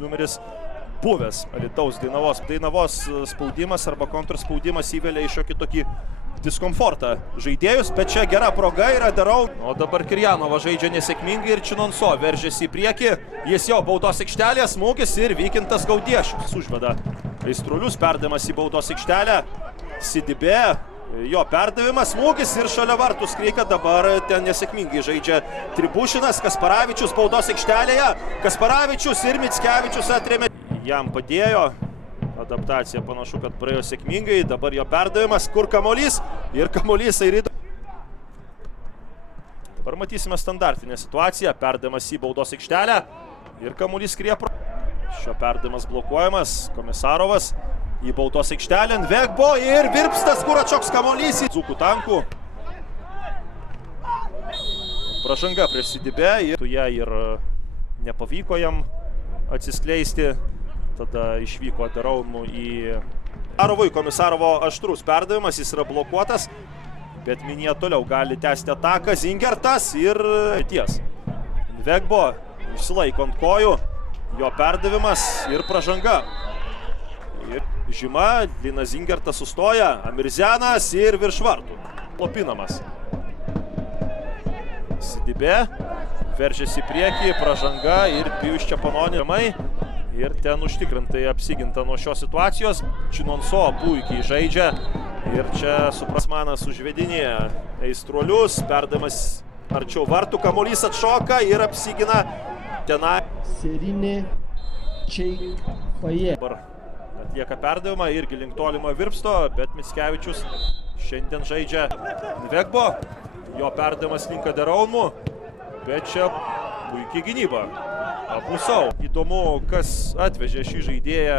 Numeris buvęs Alytaus Dainavos spaudimas arba kontrspaudimas įvelia į šiokį tokį diskomfortą žaidėjus, bet čia gera proga yra Darau. O dabar Kirjanova žaidžia nesėkmingai ir Činonso veržiasi į priekį. Jis jau baudos aikštelės smūgis ir Vykintas Gaudiešius užveda Aistruolius, perdavimas į baudos aikštelę. Sidibė, jo perdavimas, smūgis ir šalia vartų Skreika. Dabar ten nesėkmingai žaidžia Tribušinas, Kasparavičius baudos aikštelėje. Kasparavičius ir Mickevičius atrėmė. Jam padėjo. Adaptacija panašu, kad praėjo sėkmingai. Dabar jo perdavimas, kur kamuolys ir kamuolys Airido. Dabar matysime standartinę situaciją. Perdavimas į baudos aikštelę ir kamuolys skrieja pro. Šio perdavimas blokuojamas. Komisarovas į baudos aikštelę. Vegbo ir Virpstas, kur atšoks kamuolys į Dzūkų tankų. Pražanga prieš Sidibę ir nepavyko jam atsiskleisti. Tada išvyko Daraunu į Komisarovo aštrus perdavimas, jis yra blokuotas, bet Minija toliau gali tęsti ataką. Zingertas ir ties. Vegbo išsilaiko ant kojų, jo perdavimas ir pražanga. Ir žyma, Linas Zingertas sustoja, Amirzianas ir virš vartų. Lopinamas. Sidibė, veržiasi į priekį, pražanga ir Pijus Čepanonimai. Ir ten užtikrintai apsiginta nuo šios situacijos. Činonso puikiai žaidžia. Ir čia Suprasmanas užvedinėja Aistruolius. Perdavimas arčiau vartų. Kamuolys atšoka ir apsigina tenai. Serinė Čeipaje. Dabar atlieka perdavimą irgi link tolimo Virpsto, bet Mickevičius šiandien žaidžia Vegbo. Jo perdavimas link Daraunu, bet čia puikiai gynyba. Pusau. Įdomu, kas atvežė šį žaidėją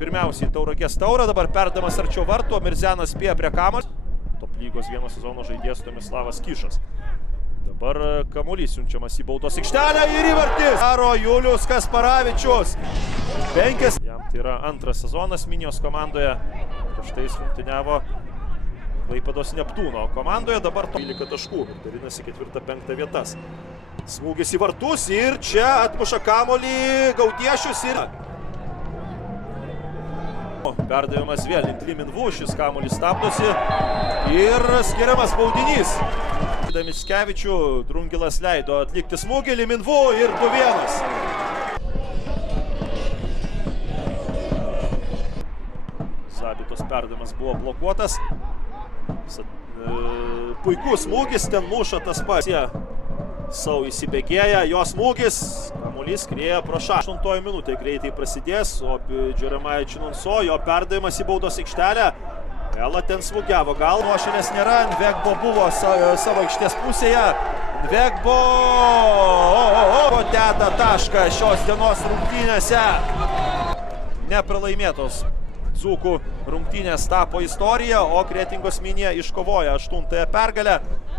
pirmiausiai Tauragės taurą. Dabar perdavimas arčiau vartų. Mirzianas spėja prie kamuolio. Top lygos vieno sezono žaidėjas Tomislavas Kišas. Dabar kamuolys siunčiamas į baudos aikštelę ir įvartis. Daro Julius Kasparavičius. 5. Jam tai yra antras sezonas Minijos komandoje. Prieš tai jis rungtyniavo Klaipėdos Neptūno komandoje. Dabar 12 taškų. Dalinasi 4-5 vietas. Smūgis į vartus ir čia atmuša kamuolį Gaudiešius ir... Perdavimas vėl link Liminvų, šis kamuolys stabdosi ir skiriamas baudinys. Mickevičių Drungilas leido atlikti smūgį, Liminvų ir 2-1. Zabitos perdavimas buvo blokuotas. Puikus smūgis, ten muša tas pats. Sau įsibėgėja, jo smūgis, kamuolys skrieja pro šaką. 8 minutė greitai prasidės, o Džeremaja Činonso, jo perdavimas į baudos aikštelę. Ela ten smūgiavo, gal nuošinės nėra, Vegbo buvo savo aikštės pusėje. Vegbo deda tašką šios dienos rungtynėse. Nepralaimėtos Dzūkų rungtynės tapo istorija, o Kretingos Minija iškovoja 8-ąją pergalę.